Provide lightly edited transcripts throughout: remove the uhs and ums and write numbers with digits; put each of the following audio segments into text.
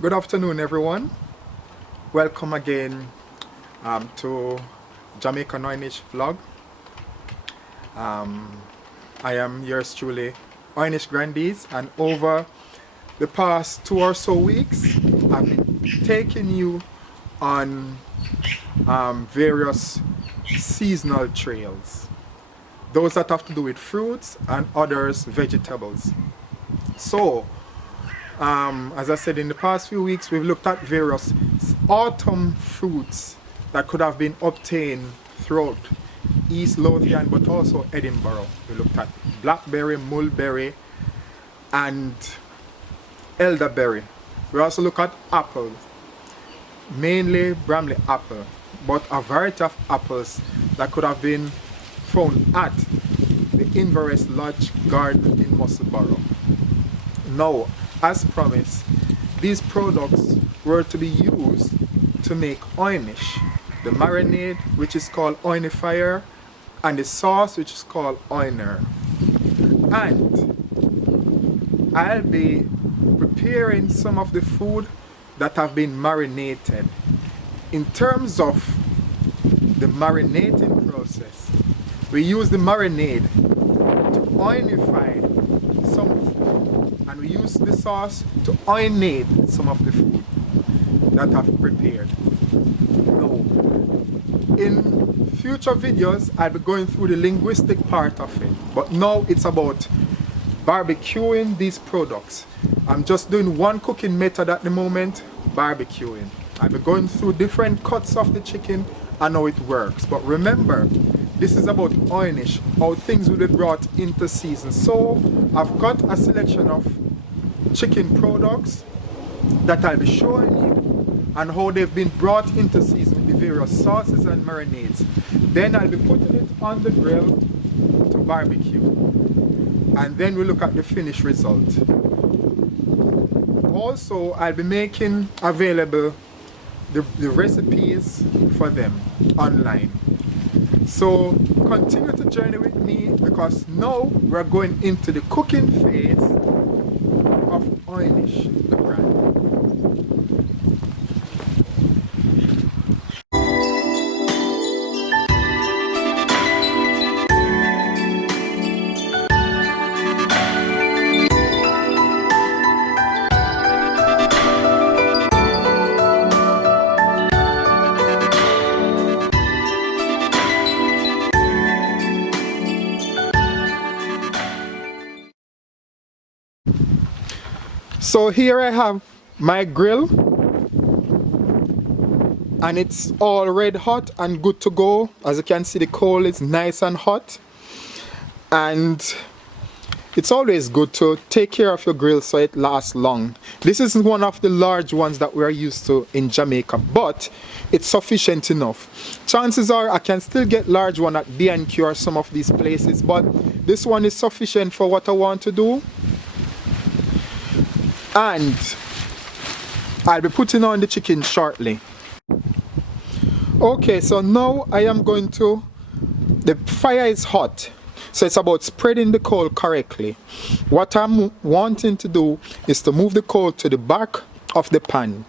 Good afternoon, everyone. Welcome again to Jamaican Oynish vlog. I am yours truly, Oy'Nissh Grandiece, and over the past 2 or so weeks, I've been taking you on various seasonal trails. Those that have to do with fruits and others vegetables. So, as I said, in the past few weeks, we've looked at various autumn fruits that could have been obtained throughout East Lothian, but also Edinburgh. We looked at blackberry, mulberry, and elderberry. We also look at apples, mainly Bramley apple, but a variety of apples that could have been found at the Inventor Lodge Garden in Musselburgh. Now, as promised, these products were to be used to make Oy'Nissh, the marinade, which is called Oynafied, and the sauce, which is called Oy'Nissh. And I'll be preparing some of the food that have been marinated. In terms of the marinating process, we use the marinade to Oy'Nify some food, and we use the sauce to Oy'Nate some of the food that I've prepared. Now, in future videos, I'll be going through the linguistic part of it, but now it's about barbecuing these products. I'm just doing one cooking method at the moment, barbecuing. I'll be going through different cuts of the chicken and how it works. But remember, this is about Oy'Nissh, how things will be brought into season. So I've got a selection of chicken products that I'll be showing you and how they've been brought into season with the various sauces and marinades. Then I'll be putting it on the grill to barbecue, and then we'll look at the finished result. Also, I'll be making available the recipes for them online. So continue to journey with me, because now we're going into the cooking phase of Oy'Nissh, the brand. So here I have my grill, and it's all red hot and good to go. As you can see, the coal is nice and hot, and it's always good to take care of your grill so it lasts long. This is one of the large ones that we're used to in Jamaica, but it's sufficient enough. Chances are I can still get large one at B&Q or some of these places, but this one is sufficient for what I want to do. And I'll be putting on the chicken shortly. Okay, so now I am going to, the fire is hot, so it's about spreading the coal correctly. What I'm wanting to do is to move the coal to the back of the pan.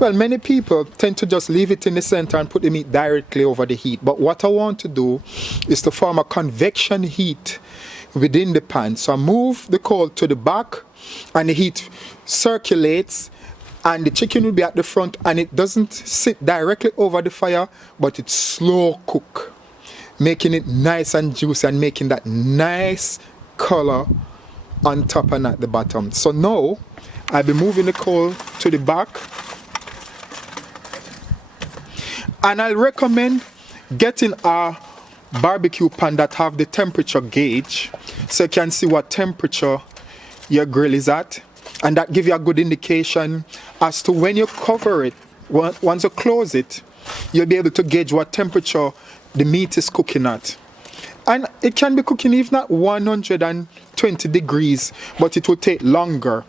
Well, many people tend to just leave it in the center and put the meat directly over the heat, but what I want to do is to form a convection heat within the pan. So I move the coal to the back, and the heat circulates, and the chicken will be at the front, and it doesn't sit directly over the fire, but it's slow cook, making it nice and juicy and making that nice color on top and at the bottom. So now I'll be moving the coal to the back, and I'll recommend getting a barbecue pan that have the temperature gauge, so you can see what temperature your grill is at, and that give you a good indication as to when you cover it. Once you close it, you'll be able to gauge what temperature the meat is cooking at. And it can be cooking even at 120 degrees, but it will take longer,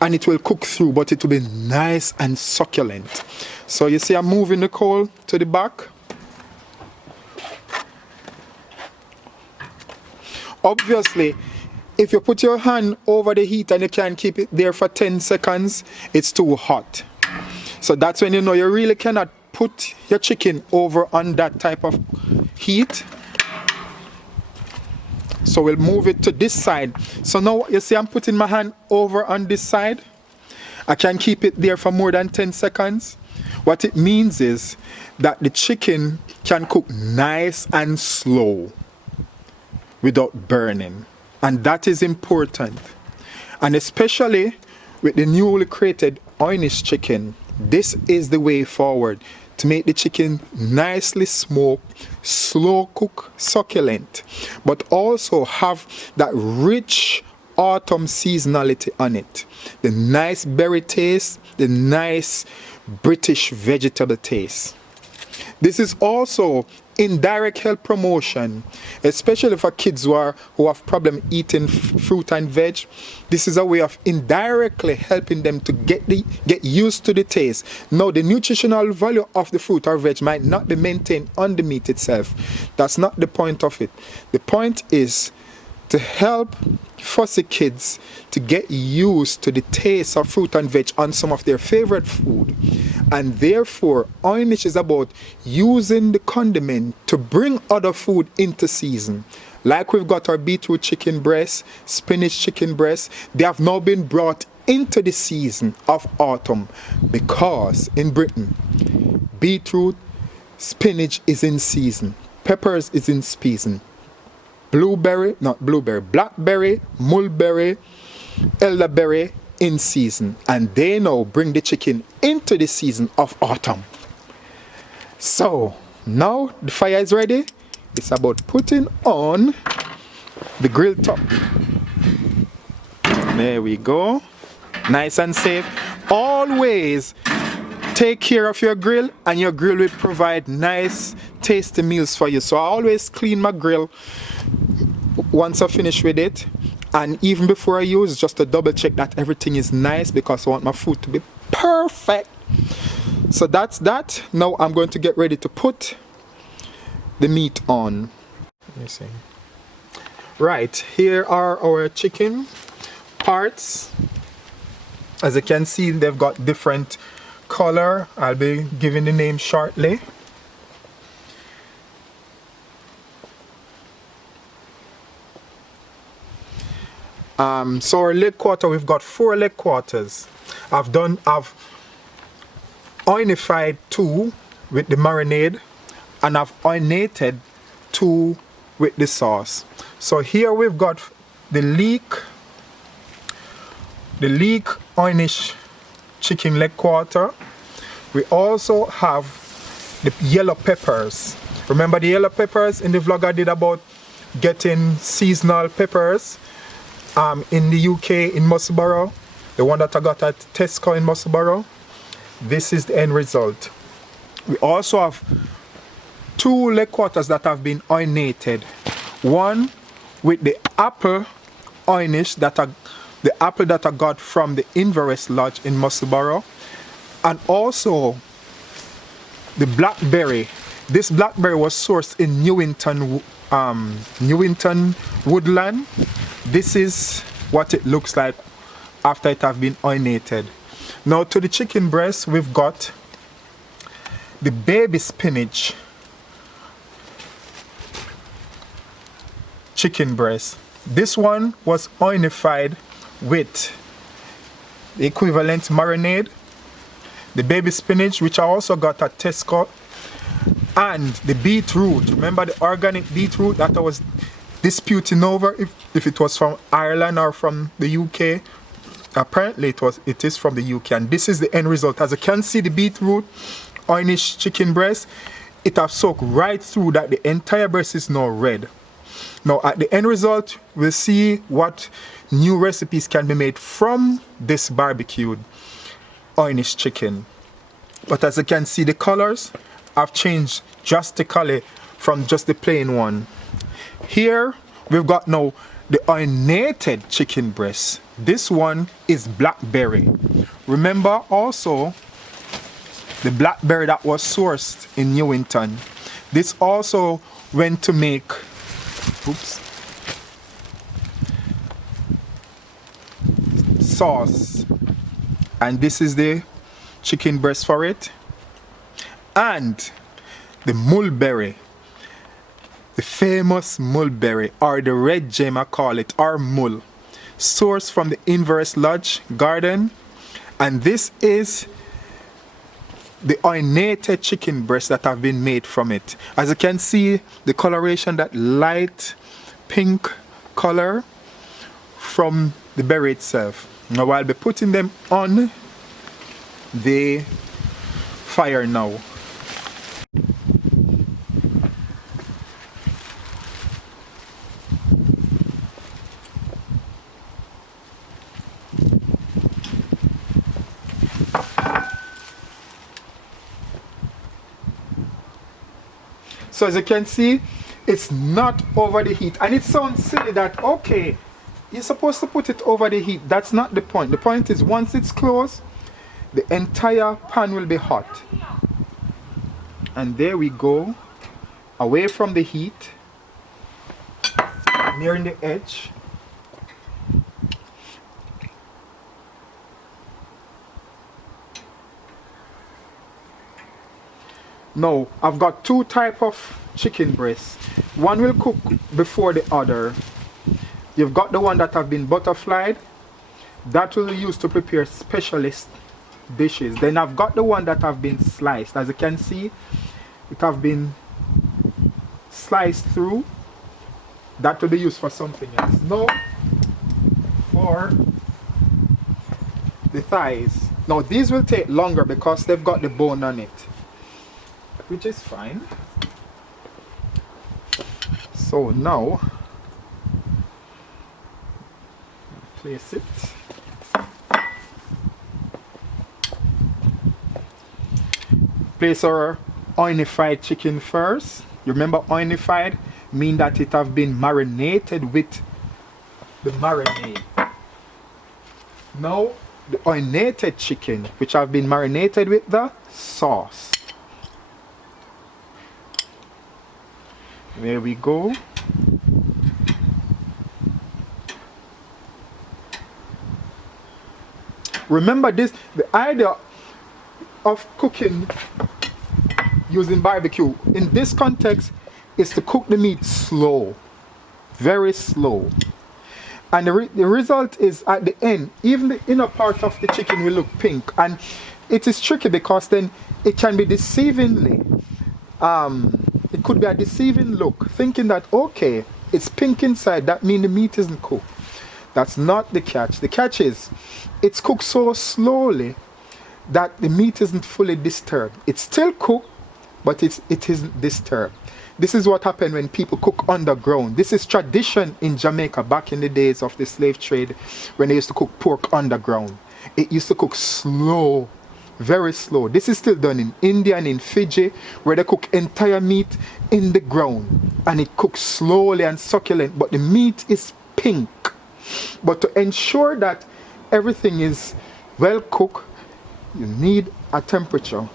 and it will cook through, but it will be nice and succulent. So you see I'm moving the coal to the back. Obviously, If you put your hand over the heat and you can't keep it there for 10 seconds, it's too hot. So that's when you know you really cannot put your chicken over on that type of heat. So we'll move it to this side. So now you see I'm putting my hand over on this side. I can keep it there for more than 10 seconds. What it means is that the chicken can cook nice and slow without burning. And that is important. And especially with the newly created Oy'Nissh chicken, this is the way forward to make the chicken nicely smoked, slow cook, succulent, but also have that rich autumn seasonality on it. The nice berry taste, the nice British vegetable taste. This is also indirect health promotion, especially for kids who have problem eating fruit and veg. This is a way of indirectly helping them to get used to the taste. Now, the nutritional value of the fruit or veg might not be maintained on the meat itself. That's not the point of it. The point is to help fussy kids to get used to the taste of fruit and veg on some of their favorite food. And therefore, Oy'Nissh is about using the condiment to bring other food into season. Like we've got our beetroot chicken breast, spinach chicken breast, they have now been brought into the season of autumn because in Britain, beetroot, spinach is in season, peppers is in season, blackberry, mulberry, elderberry in season, and they now bring the chicken into the season of autumn. So now the fire is ready. It's about putting on the grill top. There we go. Nice and safe. Always take care of your grill, and your grill will provide nice tasty meals for you. So I always clean my grill once I finish with it, and even before I use, just to double check that everything is nice, because I want my food to be perfect. So that's that. Now I'm going to get ready to put the meat on. Let me see. Right, here are our chicken parts. As you can see, they've got different color. I'll be giving the name shortly. So our leg quarter, we've got 4 leg quarters. I've Oynafied 2 with the marinade, and I've Oynated 2 with the sauce. So here we've got the leek Oy'Nissh chicken leg quarter. We also have the yellow peppers. Remember the yellow peppers in the vlog I did about getting seasonal peppers in the UK in Musselburgh, the one that I got at Tesco in Musselburgh. This is the end result. We also have 2 leg quarters that have been oynated. One with the apple Oy'Nissh, the apple that I got from the Inventor Lodge in Musselburgh, and also the blackberry. This blackberry was sourced in Newington woodland. This is what it looks like after it have been oynated. Now to the chicken breast, we've got the baby spinach chicken breast. This one was oynified with the equivalent marinade, the baby spinach, which I also got at Tesco, and the beetroot. Remember the organic beetroot that I was disputing over if it was from Ireland or from the UK. Apparently it is from the UK, and this is the end result. As you can see, the beetroot Oy'Nissh chicken breast, it has soaked right through that. The entire breast is now red. Now at the end result, we'll see what new recipes can be made from this barbecued Oy'Nissh chicken. But as you can see, the colors have changed drastically from just the plain one. Here we've got now the oynated chicken breast. This one is blackberry. Remember also the blackberry that was sourced in Newington. This also went to make sauce, and this is the chicken breast for it, and the mulberry, the famous mulberry, or the red gem I call it, or mull, sourced from the Inverse Lodge garden. And this is the Oynated chicken breast that have been made from it. As you can see, the coloration, that light pink color from the berry itself. Now I'll be putting them on the fire now. So as you can see, it's not over the heat. And it sounds silly that, okay, you're supposed to put it over the heat. That's not the point. The point is, once it's closed, the entire pan will be hot. And there we go, away from the heat, nearing the edge. Now, I've got two types of chicken breasts. One will cook before the other. You've got the one that have been butterflied. That will be used to prepare specialist dishes. Then I've got the one that have been sliced. As you can see, it have been sliced through. That will be used for something else. Now, for the thighs. Now, these will take longer because they've got the bone on it, which is fine. So now, place it. Place our Oynified chicken first. You remember Oynified mean that it have been marinated with the marinade. Now the Oynated chicken, which have been marinated with the sauce. There we go. Remember this, the idea of cooking using barbecue in this context is to cook the meat slow, very slow. And the result is at the end, even the inner part of the chicken will look pink. And it is tricky because then it can be deceivingly, it could be a deceiving look, thinking that, okay, it's pink inside, that means the meat isn't cooked. That's not the catch. The catch is, it's cooked so slowly that the meat isn't fully disturbed. It's still cooked, but it isn't disturbed. This is what happened when people cook underground. This is tradition in Jamaica back in the days of the slave trade, when they used to cook pork underground. It used to cook slow, very slow. This is still done in India and in Fiji, where they cook entire meat in the ground, and it cooks slowly and succulent, but the meat is pink. But to ensure that everything is well cooked, you need a temperature,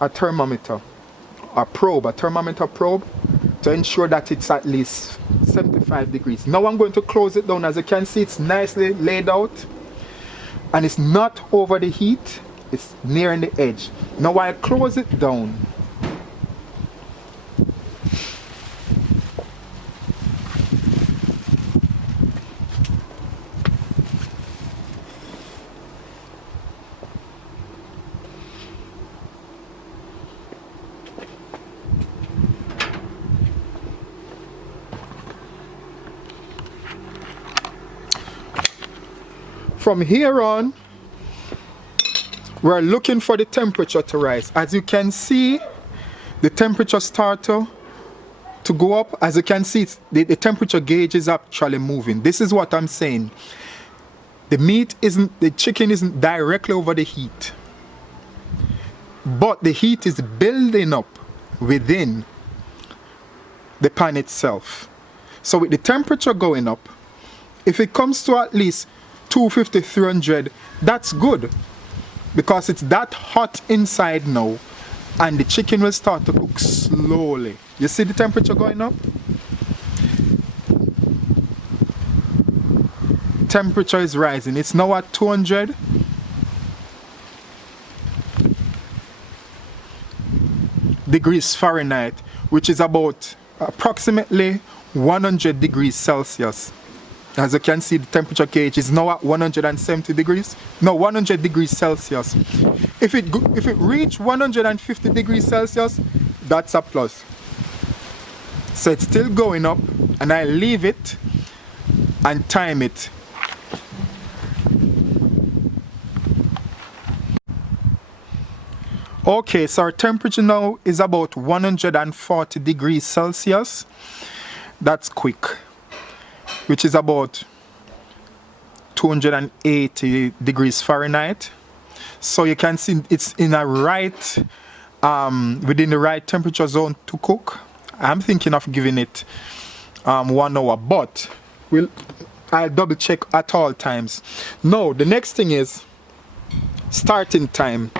a thermometer, a thermometer probe, to ensure that it's at least 75 degrees. Now I'm going to close it down. As you can see, it's nicely laid out, and it's not over the heat, it's nearing the edge. Now I'll close it down. From here on, we're looking for the temperature to rise. As you can see, the temperature start to go up. As you can see, the temperature gauge is actually moving. This is what I'm saying. The chicken isn't directly over the heat, but the heat is building up within the pan itself. So with the temperature going up, if it comes to at least 250, 300, that's good, because it's that hot inside now, and the chicken will start to cook slowly. You see the temperature going up? temperature is rising. It's now at 200. Degrees Fahrenheit, which is about approximately 100 degrees Celsius. As you can see, the temperature gauge is now at 170 degrees. No, 100 degrees Celsius. If it reach 150 degrees Celsius, that's a plus. So it's still going up, and I leave it and time it. Okay, so our temperature now is about 140 degrees Celsius. That's quick, which is about 280 degrees Fahrenheit. So you can see it's in a within the right temperature zone to cook. I'm thinking of giving it 1 hour, but I'll double check at all times. Now, the next thing is starting time.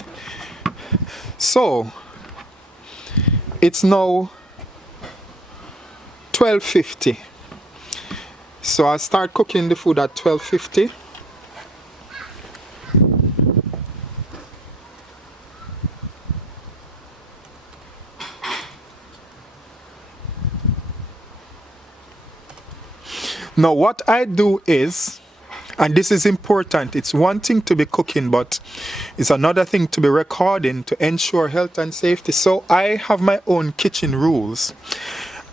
So it's now 12:50. So I start cooking the food at 12:50. Now what I do is, and this is important, it's one thing to be cooking, but it's another thing to be recording to ensure health and safety. So I have my own kitchen rules,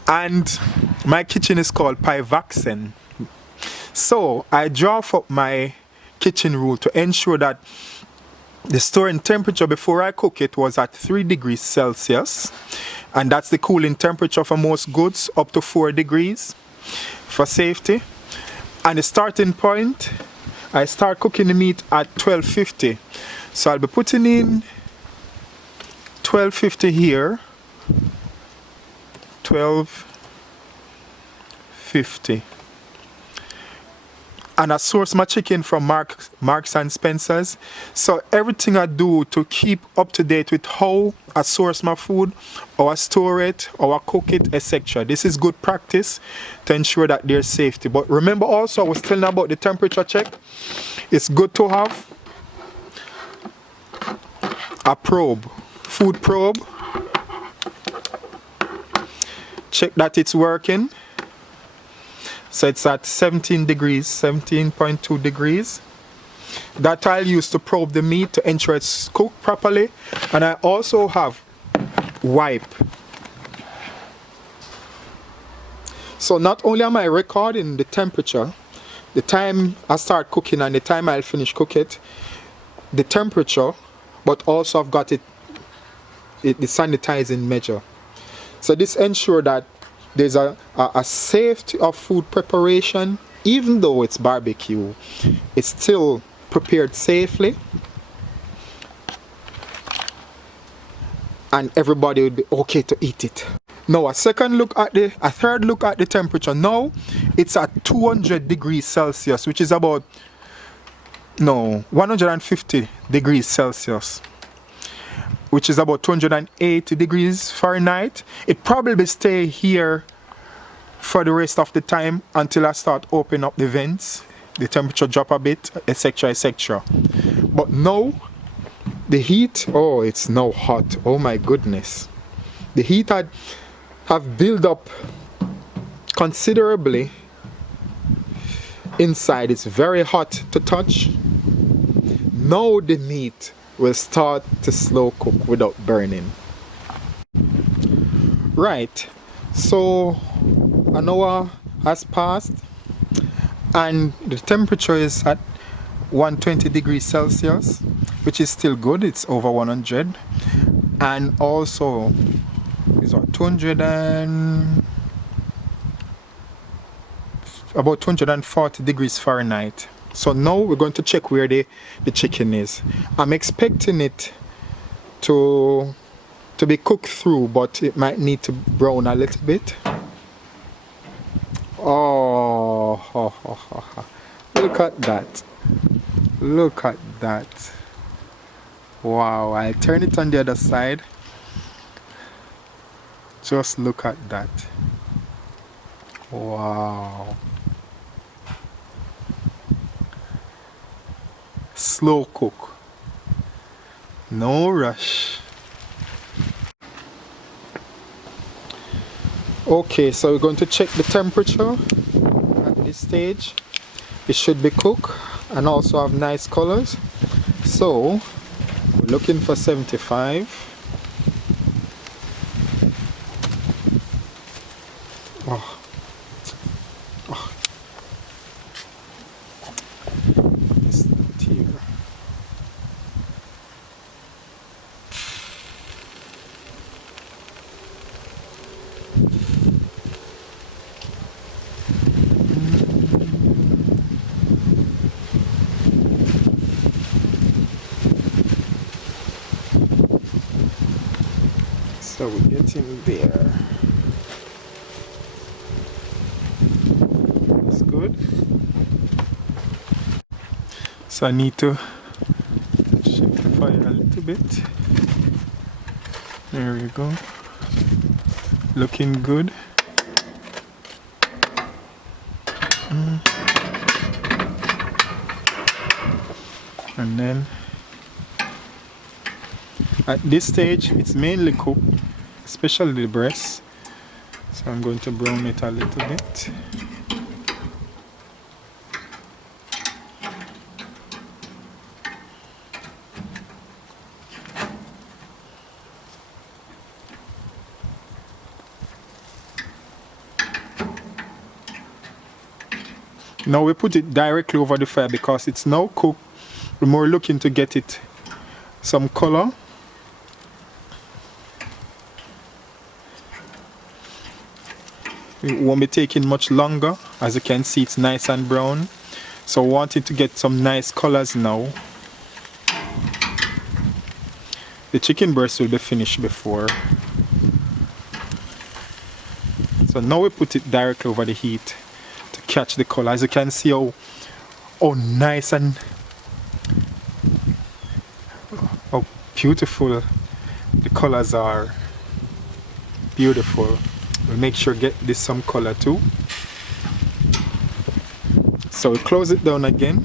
and my kitchen is called Pivaxen. So I draw up my kitchen rule to ensure that the storing temperature before I cook it was at 3 degrees Celsius, and that's the cooling temperature for most goods, up to 4 degrees for safety. And the starting point, I start cooking the meat at 12:50. So I'll be putting in 12:50 here, 12:50. And I source my chicken from Marks and Spencer's. So everything I do to keep up to date with how I source my food, or I store it, or I cook it, etc. This is good practice to ensure that there's safety. But remember also, I was telling about the temperature check. It's good to have a probe, food probe. Check that it's working. So it's at 17 degrees, 17.2 degrees. That I'll use to probe the meat to ensure it's cooked properly. And I also have wipe. So not only am I recording the temperature, the time I start cooking and the time I'll finish cook it, the temperature, but also I've got the sanitizing measure. So this ensures that there's a safety of food preparation. Even though it's barbecue, it's still prepared safely, and everybody would be okay to eat it. Now a third look at the temperature. Now it's at 200 degrees Celsius, which is about 150 degrees Celsius, which is about 280 degrees Fahrenheit. It probably stay here for the rest of the time until I start opening up the vents, the temperature drop a bit, etc, etc. But now the heat, oh, it's now hot. Oh my goodness, the heat have built up considerably inside. It's very hot to touch. Now the meat will start to slow cook without burning. Right, so an hour has passed and the temperature is at 120 degrees Celsius, which is still good. It's over 100, and also is what, 200 and about 240 degrees Fahrenheit. So now we're going to check where the chicken is. I'm expecting it to be cooked through, but it might need to brown a little bit. Oh, look at that. Look at that. Wow, I'll turn it on the other side. Just look at that. Wow. slow cook. No rush. Okay, so we're going to check the temperature at this stage. It should be cooked and also have nice colors. So we're looking for 75. Oh. Oh. This here. So we get in there. That's good. So I need to shift the fire a little bit. There we go. Looking good. And then at this stage it's mainly cooked, especially the breast. So I'm going to brown it a little bit. Now we put it directly over the fire because it's now cooked. We're more looking to get it some color. It won't be taking much longer. As you can see, it's nice and brown. So wanting to get some nice colors now. The chicken breast will be finished before. So now we put it directly over the heat to catch the color. As you can see how nice and how beautiful the colors are. Beautiful. We'll make sure get this some color too. So we close it down again.